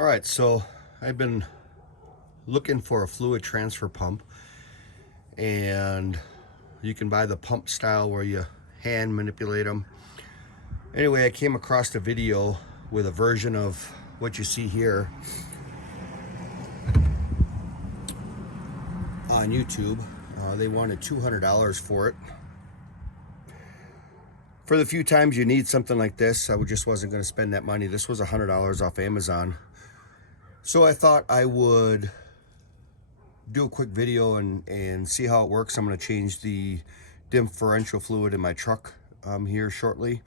All right, so I've been looking for a fluid transfer pump, and you can buy the pump style where you hand manipulate them. Anyway, I came across a video with a version of what you see here on YouTube. They wanted $200 for it. For the few times you need something like this, I just wasn't going to spend that money. This was $100 off Amazon. So I thought I would do a quick video and see how it works. I'm going to change the differential fluid in my truck here shortly.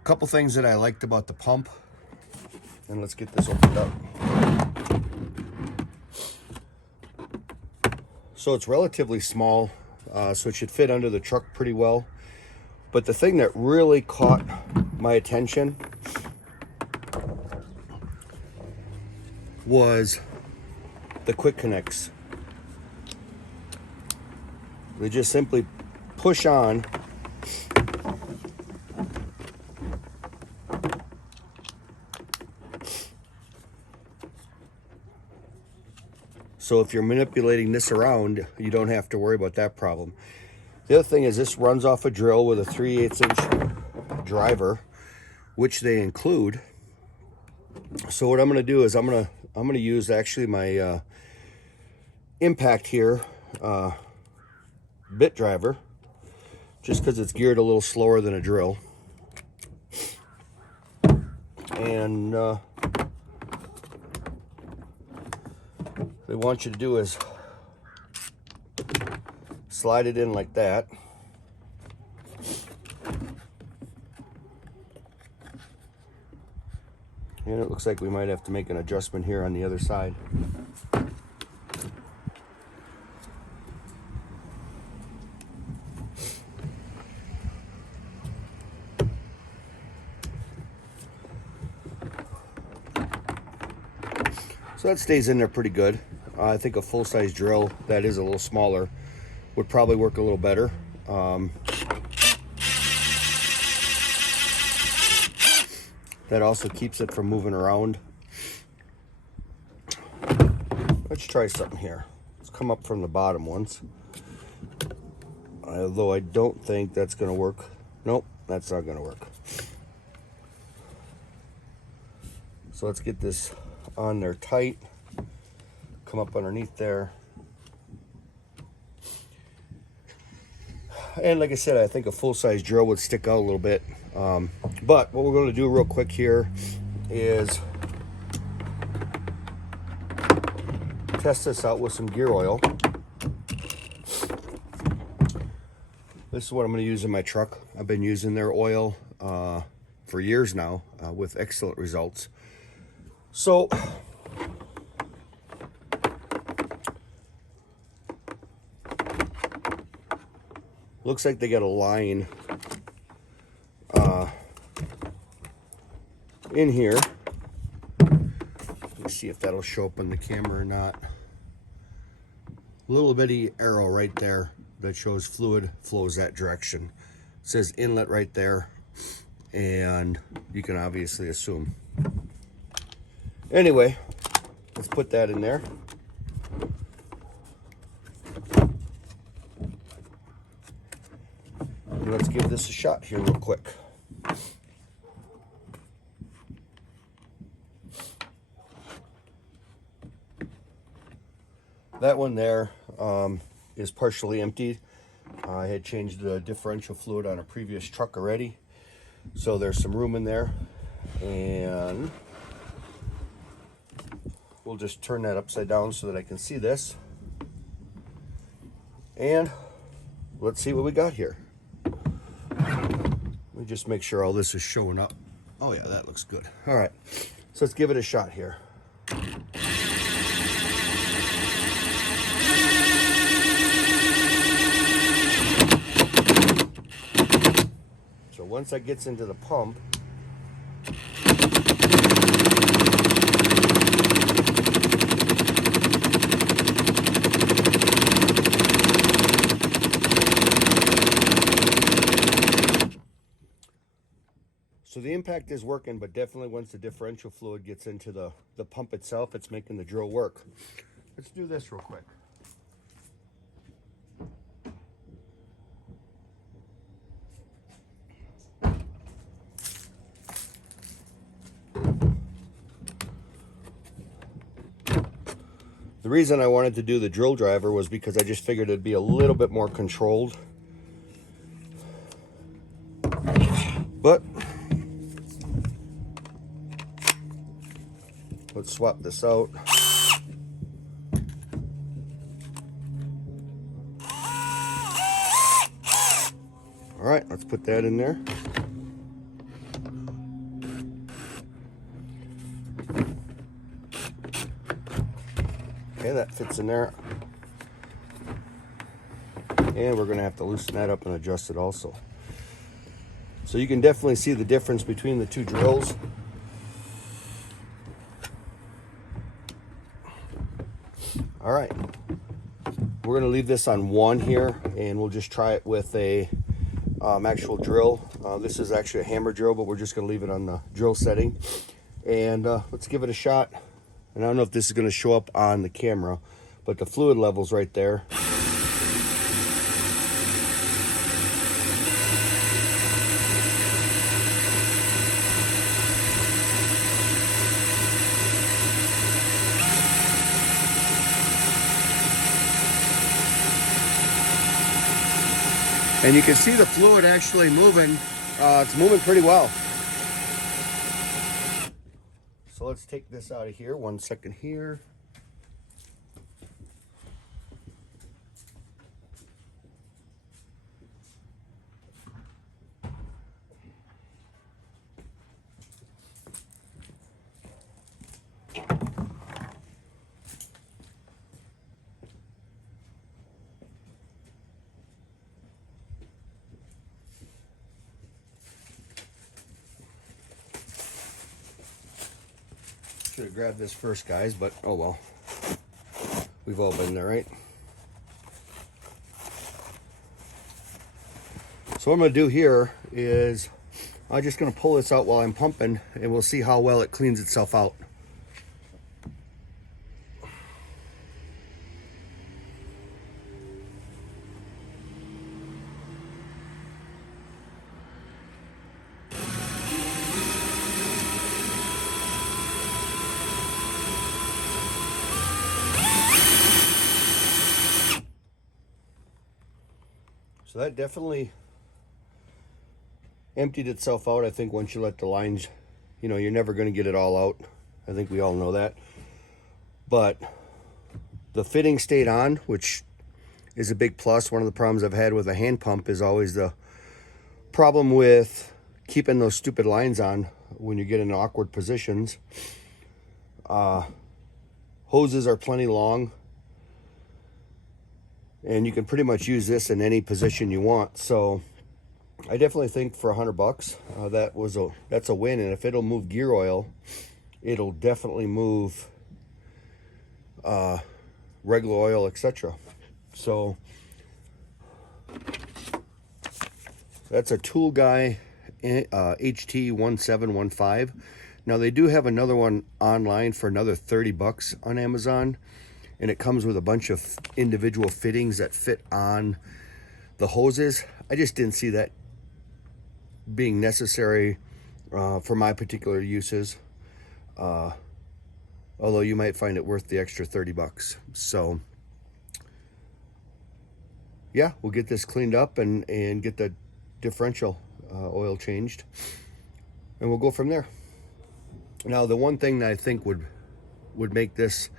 A couple things that I liked about the pump, and let's get this opened up. So it's relatively small, so it should fit under the truck pretty well. But the thing that really caught my attention was the quick connects. They just simply push on. So if you're manipulating this around, you don't have to worry about that problem. The other thing is this runs off a drill with a 3/8 inch driver, which they include. So what I'm going to do is I'm going to use actually my impact here bit driver, just because it's geared a little slower than a drill. And they want you to do is slide it in like that. And it looks like we might have to make an adjustment here on the other side. So that stays in there pretty good. I think a full-size drill that is a little smaller would probably work a little better. That also keeps it from moving around. Let's try something here. Let's come up from the bottom once. Although I don't think that's going to work. Nope, that's not going to work. So let's get this on there tight. Come up underneath there. And like I said, I think a full-size drill would stick out a little bit. But what we're going to do real quick here is test this out with some gear oil. This is what I'm going to use in my truck. I've been using their oil for years now with excellent results. So looks like they got a line in here. Let's see if that'll show up on the camera or not. Little bitty arrow right there that shows fluid flows that direction. It says inlet right there, and you can obviously assume. Anyway, let's put that in there. And let's give this a shot here real quick. That one there is partially emptied. I had changed the differential fluid on a previous truck already, so there's some room in there. And we'll just turn that upside down so that I can see this. And let's see what we got here. Let me just make sure all this is showing up. Oh yeah, that looks good. All right, so let's give it a shot here. So once that gets into the pump, So the impact is working, but definitely once the differential fluid gets into the pump itself, it's making the drill work. Let's do this real quick. The reason I wanted to do the drill driver was because I just figured it'd be a little bit more controlled. But let's swap this out. All right, let's put that in there. Okay, that fits in there. And we're gonna have to loosen that up and adjust it also. So you can definitely see the difference between the two drills. All right, we're gonna leave this on 1 here, and we'll just try it with a actual drill. This is actually a hammer drill, but we're just gonna leave it on the drill setting. And let's give it a shot. And I don't know if this is gonna show up on the camera, but the fluid level's right there. And you can see the fluid actually moving. It's moving pretty well. So let's take this out of here. 1 second here. Should have grabbed this first, guys, but oh well. We've all been there, right? So what I'm going to do here is I'm just going to pull this out while I'm pumping, and we'll see how well it cleans itself out. So that definitely emptied itself out. I think once you let the lines, you know, you're never going to get it all out. I think we all know that. But the fitting stayed on, which is a big plus. One of the problems I've had with a hand pump is always the problem with keeping those stupid lines on when you get in awkward positions. Hoses are plenty long, and you can pretty much use this in any position you want. So I definitely think for $100, that's a win. And if it'll move gear oil, it'll definitely move regular oil, etc. So that's a TOOLGUY HT-1715. Now they do have another one online for another $30 on Amazon, and it comes with a bunch of individual fittings that fit on the hoses. I just didn't see that being necessary for my particular uses, although you might find it worth the extra $30. So yeah, we'll get this cleaned up and get the differential oil changed, and we'll go from there. Now the one thing that I think would make this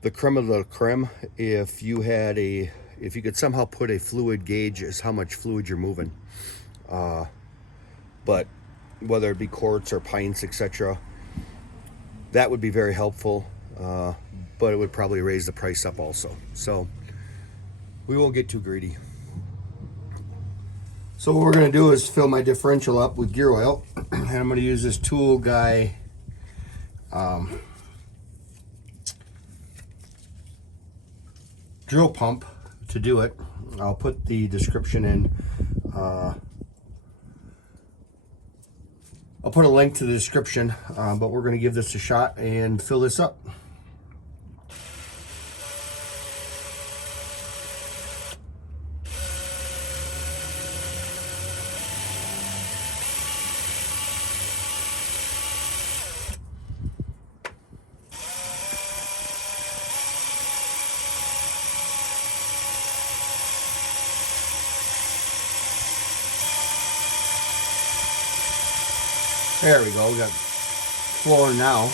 the creme of the creme, if you could somehow put a fluid gauge as how much fluid you're moving, but whether it be quarts or pints, etc., that would be very helpful, but it would probably raise the price up also. So we won't get too greedy. So what we're going to do is fill my differential up with gear oil, and I'm going to use this TOOLGUY drill pump to do it. I'll put the description in I'll put a link to the description, but we're going to give this a shot and fill this up. There we go, we got flowing now.